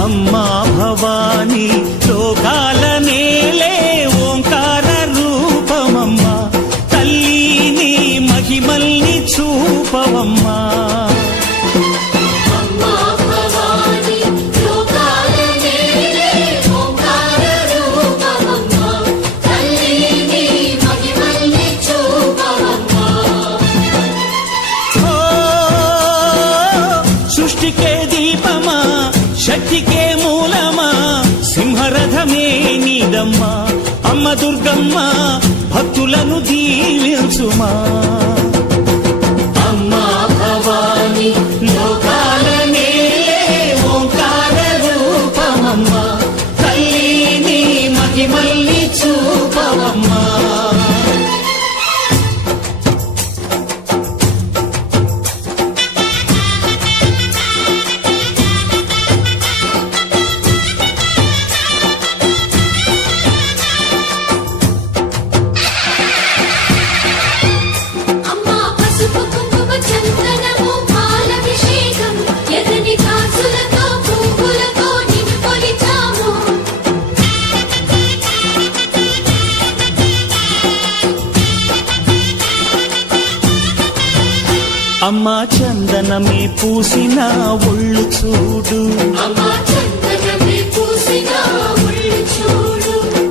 అమ్మా భవాని లోకాల నేలే ఓంకార రూపమమ్మా తల్లిని మహిమల్ని చూపవమ్మా సృష్టికే దీపమా శక్తికే మూలమా సింహరథమే నీదమ్మా అమ్మ దుర్గమ్మ భక్తులను దీవించుమా అమ్మా భవాని లోకాల నేలే ఓంకార రూపమమ్మా తల్లిని మహిమల్ని చూపవమ్మా అమ్మా చందనమే పూసిన ఒళ్ళు చూడు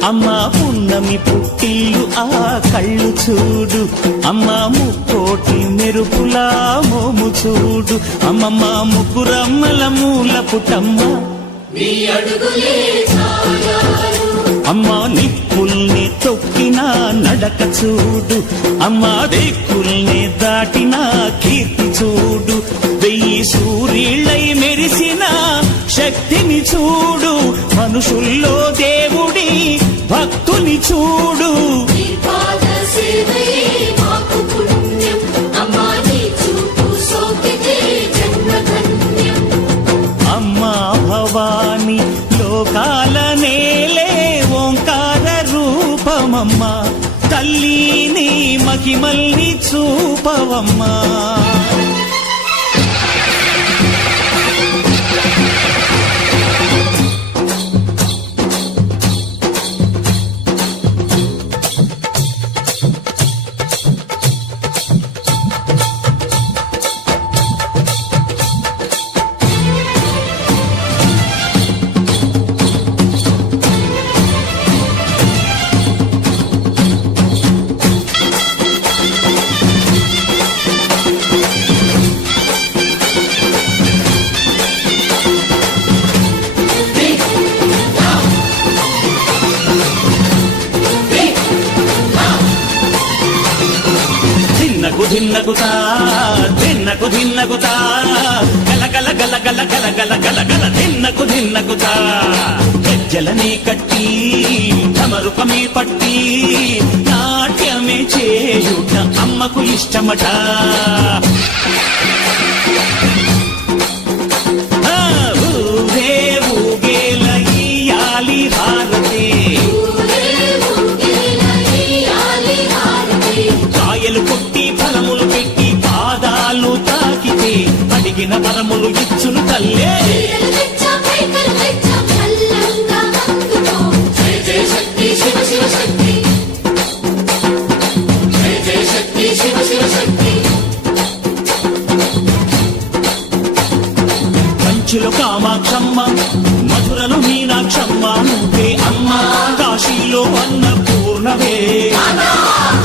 అమ్మా పున్నమి పుట్టిల్లు ఆ కళ్ళు చూడు అమ్మా ముక్కోటి మెరుపులా మోము చూడు అమ్మమ్మ ముగ్గురమ్మల మూల పుటమ్మ అమ్మా నిప్పుల్ని తొక్కిన నడక చూడు అమ్మా దిక్కుల్ని దాటిన కీర్తి చూడు 1000 సూర్యుళ్ళై మెరిసిన శక్తిని చూడు మనుషుల్లో దేవుడి భక్తుని చూడు అమ్మా భవాని లోకాల నేలే ఓంకార రూపమమ్మా తల్లిని మహిమల్ని చూపవమ్మా ధిన్నగుతా ధిన్నకు ధిన్నగుతా గల గల గల గల గల గల గల గల ధిన్నగుతా గజ్జలనే కట్టి ఢమరుకమే పట్టి నాట్యమే చేయుట అమ్మకు ఇష్టమట ఊరే ఊగేల ఇయ్యాలి హారతి కాయలు కొట్టి ఫలములు పెట్టి పాదాలు తాకితే అడిగిన వరములు ఇచ్చును తల్లే కంచిలో కామాక్షమ్మ మధురలో మీనాక్షమ్మ నువ్వే అమ్మ కాశీలో అన్నపూర్ణవే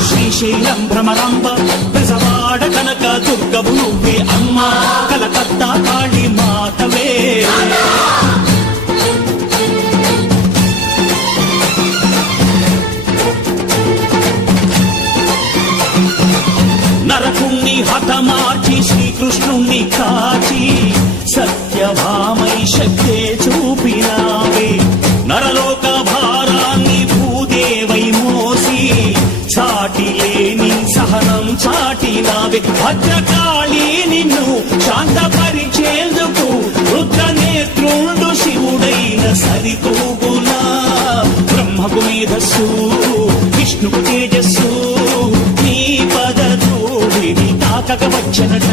శ్రీశైలం భ్రమరాంబ బెజవాడ కనక దుర్గవు నువ్వే అమ్మ కలకత్తా కాళీ మాతవే నరకుణ్ణి హతమార్చి శ్రీకృష్ణుణ్ణి కాచి సత్యభామై శక్తే చూపినావే నరలోక భారాన్ని భూదేవై మోసి చాటి లేని సహనం చాటినావే భద్రకాళి నిన్ను శాంతపరిచేందుకు రుద్రనేత్రుండు శివుడైన సరితూగునా మేధస్సు విష్ణుకు తేజస్సు నీ పద ధూళిని తాకగ వచ్చనట